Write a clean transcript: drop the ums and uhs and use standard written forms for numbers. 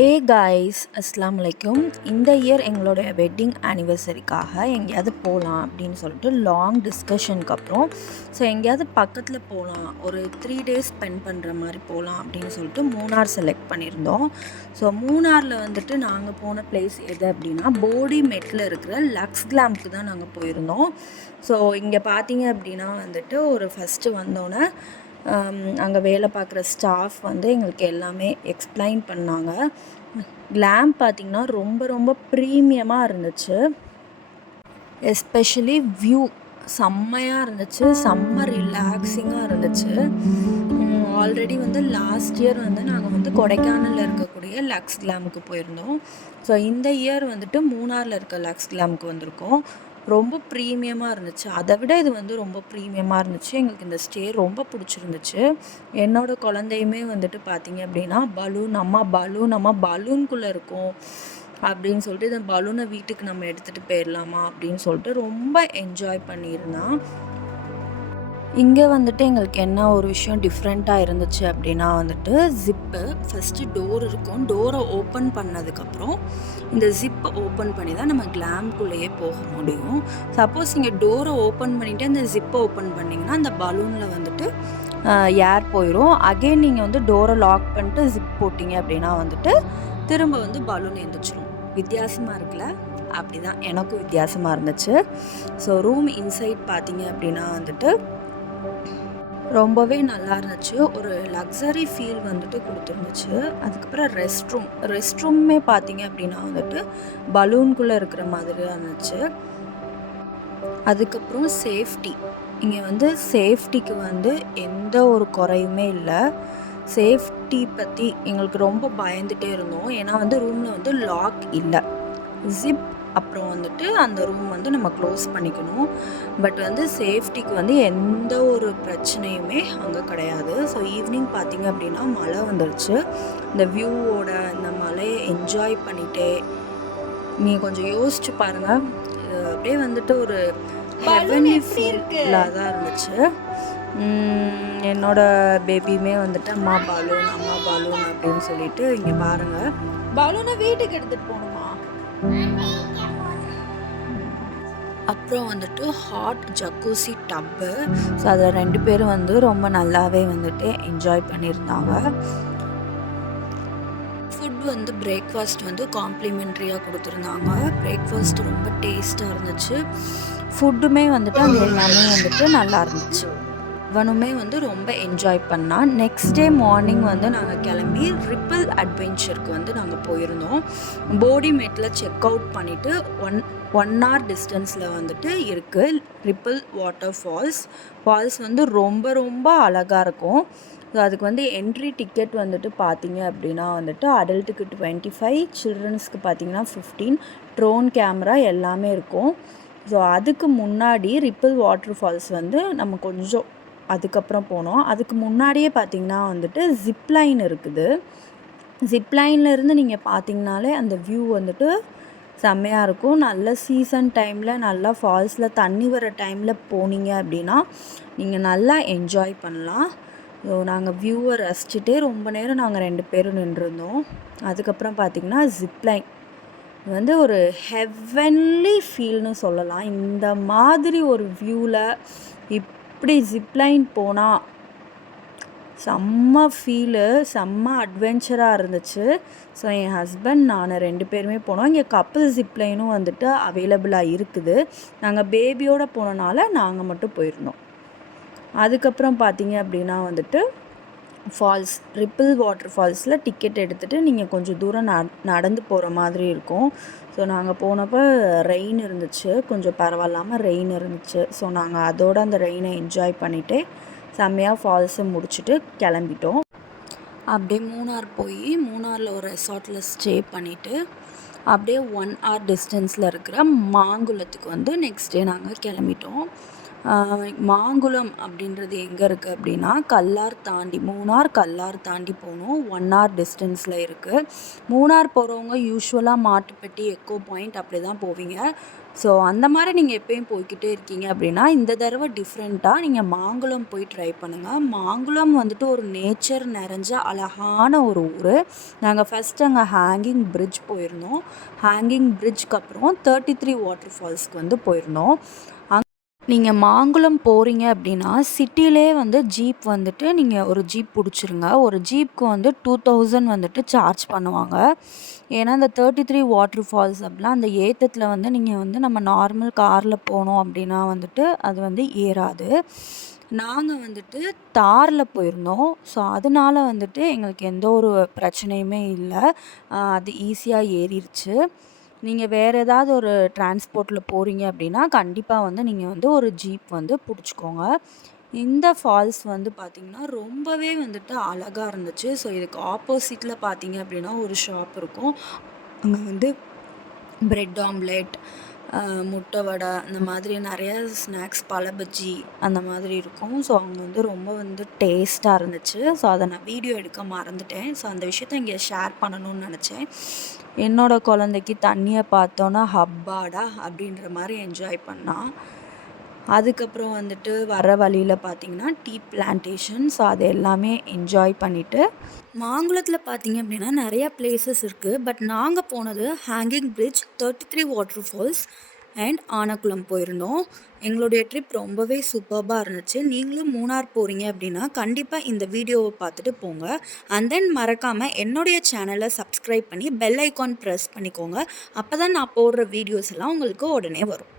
Guys அஸ்ஸலாமு அலைக்கும். இந்த இயர் எங்களோட வெட்டிங் ஆனிவர்சரிக்காக எங்கேயாவது போகலாம் அப்படின்னு சொல்லிட்டு லாங் டிஸ்கஷனுக்கு அப்புறம் எங்கேயாவது பக்கத்தில் போகலாம், ஒரு 3 டேஸ் ஸ்பெண்ட் பண்ணுற மாதிரி போகலாம் அப்படின்னு சொல்லிட்டு மூணார் செலக்ட் பண்ணியிருந்தோம். மூணாரில் வந்துட்டு நாங்கள் போன பிளேஸ் எது அப்படின்னா போடி மெட்டில் இருக்கிற லக்ஸ் கிளாம்க்கு தான் நாங்கள் போயிருந்தோம். இங்கே பார்த்தீங்க அப்படின்னா வந்துட்டு ஒரு ஃபஸ்ட்டு வந்தோன்னே அங்கே வேலை பார்க்குற ஸ்டாஃப் வந்து எங்களுக்கு எல்லாமே எக்ஸ்பிளைன் பண்ணாங்க. கிளாம்ப் பார்த்திங்கன்னா ரொம்ப ரொம்ப ப்ரீமியமாக இருந்துச்சு. எஸ்பெஷலி வியூ செம்மையாக இருந்துச்சு, செம்ம ரிலாக்ஸிங்காக இருந்துச்சு. ஆல்ரெடி வந்து லாஸ்ட் இயர் வந்து நாங்கள் வந்து கொடைக்கானலில் இருக்கக்கூடிய லக்ஸ் கிளாமுக்கு போயிருந்தோம். இந்த இயர் வந்துட்டு மூணாரில் இருக்க லக்ஸ் கிளாமுக்கு வந்திருக்கோம். ரொம்ப ப்ரீமியமாக இருந்துச்சு. அதை விட இது வந்து ரொம்ப ப்ரீமியமாக இருந்துச்சு. எங்களுக்கு இந்த ஸ்டே ரொம்ப பிடிச்சிருந்துச்சு. என்னோடய குழந்தையுமே வந்துட்டு பார்த்திங்க அப்படின்னா பலூன் பலூன்குள்ளே இருக்கும் அப்படின்னு சொல்லிட்டு இந்த பலூனை வீட்டுக்கு நம்ம எடுத்துகிட்டு போயிடலாமா அப்படின்னு சொல்லிட்டு ரொம்ப என்ஜாய் பண்ணியிருந்தான். இங்கே வந்துட்டு எங்களுக்கு என்ன ஒரு விஷயம் டிஃப்ரெண்ட்டாக இருந்துச்சு அப்படின்னா வந்துட்டு ஜிப்பு ஃபஸ்ட்டு டோர் இருக்கும். டோரை ஓப்பன் பண்ணதுக்கப்புறம் இந்த ஜிப்பை ஓப்பன் பண்ணி தான் நம்ம கிளாம்குள்ளேயே போக முடியும். சப்போஸ் நீங்கள் டோரை ஓப்பன் பண்ணிவிட்டு அந்த ஜிப்பை ஓப்பன் பண்ணிங்கன்னா அந்த பலூனில் வந்துட்டு ஏர் போயிடும். அகெயின் நீங்கள் வந்து டோரை லாக் பண்ணிட்டு ஜிப் போட்டிங்க அப்படின்னா வந்துட்டு திரும்ப வந்து பலூன் எழுந்திரிச்சிடும். வித்தியாசமாக இருக்குல்ல? அப்படி தான் எனக்கும் வித்தியாசமாக இருந்துச்சு. ரூம் இன்சைட் பார்த்தீங்க அப்படின்னா வந்துட்டு ரொம்பவே நல்லா இருந்துச்சு. ஒரு லக்ஸரி ஃபீல் வந்துட்டு கொடுத்துருந்துச்சு. அதுக்கப்புறம் ரெஸ்ட் ரூமே பார்த்தீங்க அப்படின்னா வந்துட்டு பலூன்குள்ளே இருக்கிற மாதிரி இருந்துச்சு. அதுக்கப்புறம் சேஃப்டி, இங்கே வந்து சேஃப்டிக்கு வந்து எந்த ஒரு குறையுமே இல்லை. சேஃப்டி பற்றி எங்களுக்கு ரொம்ப பயந்துகிட்டே இருந்தோம். ஏன்னா வந்து ரூமில் வந்து லாக் இல்லை. ஜிப் அப்புறம் வந்துட்டு அந்த ரூம் வந்து நம்ம க்ளோஸ் பண்ணிக்கணும். பட் வந்து சேஃப்டிக்கு வந்து எந்த ஒரு பிரச்சனையுமே அங்கே கிடையாது. ஈவினிங் பார்த்திங்க அப்படின்னா மழை வந்துருச்சு. இந்த வியூவோட இந்த மழையை என்ஜாய் பண்ணிகிட்டே நீங்கள் கொஞ்சம் யோசிச்சு பாருங்கள். அப்படியே வந்துட்டு ஒரு ஹெவன்லி ஃபீலாக தான் இருந்துச்சு. என்னோடய பேபியுமே வந்துட்டு அம்மா பலூன் அப்படின்னு சொல்லிட்டு இங்கே பாருங்கள். பலூனை வீட்டுக்கு எடுத்துகிட்டு போகணுமா? அப்புறம் வந்துட்டு ஹாட் ஜக்கூசி டப்பு. அதில் 2 பேரும் வந்து ரொம்ப நல்லாவே வந்துட்டு என்ஜாய் பண்ணியிருந்தாங்க. ஃபுட் வந்து பிரேக்ஃபாஸ்ட் வந்து காம்ப்ளிமெண்ட்ரியாக கொடுத்துருந்தாங்க. பிரேக்ஃபாஸ்ட் ரொம்ப டேஸ்ட்டாக இருந்துச்சு. ஃபுட்டுமே வந்துட்டு அது எல்லாமே வந்துட்டு நல்லா இருந்துச்சு. இவனுமே வந்து ரொம்ப என்ஜாய் பண்ணான். நெக்ஸ்ட் டே மார்னிங் வந்து நாங்கள் கிளம்பி ரிப்பிள் அட்வென்ச்சருக்கு வந்து நாங்கள் போயிருந்தோம். போடி மெட்டில் செக் அவுட் பண்ணிவிட்டு ஒன் ஹவர் டிஸ்டன்ஸில் வந்துட்டு இருக்குது ரிப்பிள் வாட்டர் ஃபால்ஸ் வந்து ரொம்ப ரொம்ப அழகாக இருக்கும். அதுக்கு வந்து என்ட்ரி டிக்கெட் வந்துட்டு பார்த்திங்க அப்படின்னா வந்துட்டு அடல்ட்டுக்கு 25, சில்ட்ரன்ஸ்க்கு பார்த்திங்கன்னா 15, ட்ரோன் கேமரா எல்லாமே இருக்கும். அதுக்கு முன்னாடி ரிப்பிள் வாட்டர் ஃபால்ஸ் வந்து நம்ம கொஞ்சம் அதுக்கப்புறம் போனோம். அதுக்கு முன்னாடியே பார்த்திங்கன்னா வந்துட்டு ஜிப்லைன் இருக்குது. ஜிப்லைன்லேருந்து நீங்கள் பார்த்திங்கனாலே அந்த வியூ வந்துட்டு செம்மையாக இருக்கும். நல்ல சீசன் டைமில் நல்லா ஃபால்ஸில் தண்ணி வர டைமில் போனீங்க அப்படின்னா நீங்கள் நல்லா என்ஜாய் பண்ணலாம். நாங்கள் வியூவை ரசிச்சுட்டே ரொம்ப நேரம் நாங்கள் 2 பேரும் நின்றுருந்தோம். அதுக்கப்புறம் பார்த்திங்கன்னா ஜிப்லைன் வந்து ஒரு ஹெவன்லி ஃபீல்னு சொல்லலாம். இந்த மாதிரி ஒரு வியூவில் இப்படி ஜிப்லைன் போனால் செம்ம ஃபீலு, செம்ம அட்வென்ச்சராக இருந்துச்சு. என் ஹஸ்பண்ட் நான் 2 பேருமே போனோம். இங்கே கப்புள் ஜிப்லைனும் வந்துட்டு அவைலபிளாக இருக்குது. நாங்கள் பேபியோடு போனனால நாங்கள் மட்டும் போயிருந்தோம். அதுக்கப்புறம் பார்த்திங்க அப்படின்னா வந்துட்டு ஃபால்ஸ் ரிப்பிள் வாட்டர் ஃபால்ஸில் டிக்கெட் எடுத்துகிட்டு நீங்கள் கொஞ்சம் தூரம் நடந்து போகிற மாதிரி இருக்கும். நாங்கள் போனப்போ ரெயின் இருந்துச்சு, கொஞ்சம் பரவாயில்லாமல் ரெயின் இருந்துச்சு. நாங்கள் அதோட அந்த ரெயினை என்ஜாய் பண்ணிவிட்டு செம்மையாக ஃபால்ஸை முடிச்சுட்டு கிளம்பிட்டோம். அப்படியே மூணார் போய் மூணாரில் ஒரு ரெசார்ட்டில் ஸ்டே பண்ணிவிட்டு அப்படியே 1 hour டிஸ்டன்ஸில் இருக்கிற மாங்குளத்துக்கு வந்து நெக்ஸ்ட் டே நாங்கள் கிளம்பிட்டோம். மாங்குளம் அப்படின்றது எங்கே இருக்குது அப்படின்னா கல்லார் தாண்டி கல்லார் தாண்டி போகணும். 1 hour டிஸ்டன்ஸில் இருக்குது. மூணார் போகிறவங்க யூஸ்வலாக மாட்டுப்பட்டி, எக்கோ பாயிண்ட் அப்படி தான் போவீங்க. ஸோ அந்த மாதிரி நீங்கள் எப்பயும் போய்க்கிட்டே இருக்கீங்க அப்படின்னா இந்த தடவை டிஃப்ரெண்ட்டாக நீங்கள் மாங்குளம் போய் ட்ரை பண்ணுங்கள். மாங்குளம் வந்துட்டு ஒரு நேச்சர் நிறைஞ்ச அழகான ஒரு ஊர். நாங்கள் ஃபஸ்ட்டு அங்கே ஹேங்கிங் பிரிட்ஜ் போயிருந்தோம். ஹேங்கிங் பிரிட்ஜ்க்கு அப்புறம் 33 வாட்டர் ஃபால்ஸ்க்கு வந்து போயிருந்தோம். நீங்கள் மாங்குளம் போகிறீங்க அப்படின்னா சிட்டிலே வந்து ஜீப் வந்துட்டு நீங்கள் ஒரு ஜீப் பிடிச்சிருங்க. ஒரு ஜீப்க்கு வந்து 2000 வந்துட்டு சார்ஜ் பண்ணுவாங்க. ஏன்னா இந்த 33 வாட்டர் ஃபால்ஸ் அப்படிலாம் அந்த ஏத்தத்தில் வந்து நீங்கள் வந்து நம்ம நார்மல் காரில் போனோம் அப்படின்னா வந்துட்டு அது வந்து ஏறாது. நாங்கள் வந்துட்டு தாரில் போயிருந்தோம். ஸோ அதனால வந்துட்டு எங்களுக்கு எந்த ஒரு பிரச்சனையுமே இல்லை. அது ஈஸியாக ஏறிடுச்சு. நீங்கள் வேறு ஏதாவது ஒரு டிரான்ஸ்போர்ட்டில் போகிறீங்க அப்படின்னா கண்டிப்பாக வந்து நீங்கள் வந்து ஒரு ஜீப் வந்து பிடிச்சிக்கோங்க. இந்த ஃபால்ஸ் வந்து பார்த்திங்கன்னா ரொம்பவே வந்துட்டு அழகாக இருந்துச்சு. ஸோ இதுக்கு ஆப்போசிட்டில் பார்த்தீங்க அப்படின்னா ஒரு ஷாப் இருக்கும். அங்கே வந்து பிரெட் ஆம்லெட், முட்டை வடை அந்த மாதிரி நிறைய ஸ்நாக்ஸ், பழ பஜ்ஜி அந்த மாதிரி இருக்கும். ஸோ அங்கே வந்து ரொம்ப வந்து டேஸ்ட்டாக இருந்துச்சு. ஸோ அதை நான் வீடியோ எடுக்க மறந்துட்டேன். ஸோ அந்த விஷயத்த இங்கே ஷேர் பண்ணணும்னு நினச்சேன். என்னோடய குழந்தைக்கு தண்ணியை பார்த்தோன்னா ஹப்பாடா அப்படின்ற மாதிரி என்ஜாய் பண்ணான். அதுக்கப்புறம் வந்துட்டு வர வழியில் பார்த்திங்கன்னா டீ பிளான்டேஷன். ஸோ அது எல்லாமே என்ஜாய் பண்ணிவிட்டு மாங்குளத்தில் பார்த்திங்க அப்படின்னா நிறையா பிளேசஸ் இருக்குது. பட் நாங்கள் போனது hanging bridge, 33 water falls and Anakulam போயிருந்தோம். எங்களுடைய ட்ரிப் ரொம்பவே சூப்பர்பாக இருந்துச்சு. நீங்களும் மூணார் போகிறீங்க அப்படின்னா கண்டிப்பாக இந்த வீடியோவை பார்த்துட்டு போங்க. அண்ட் தென் மறக்காமல் என்னுடைய சேனலை சப்ஸ்கிரைப் பண்ணி பெல் ஐக்கான் ப்ரெஸ் பண்ணிக்கோங்க. அப்போ தான் நான் போடுற வீடியோஸ் எல்லாம் உங்களுக்கு உடனே வரும்.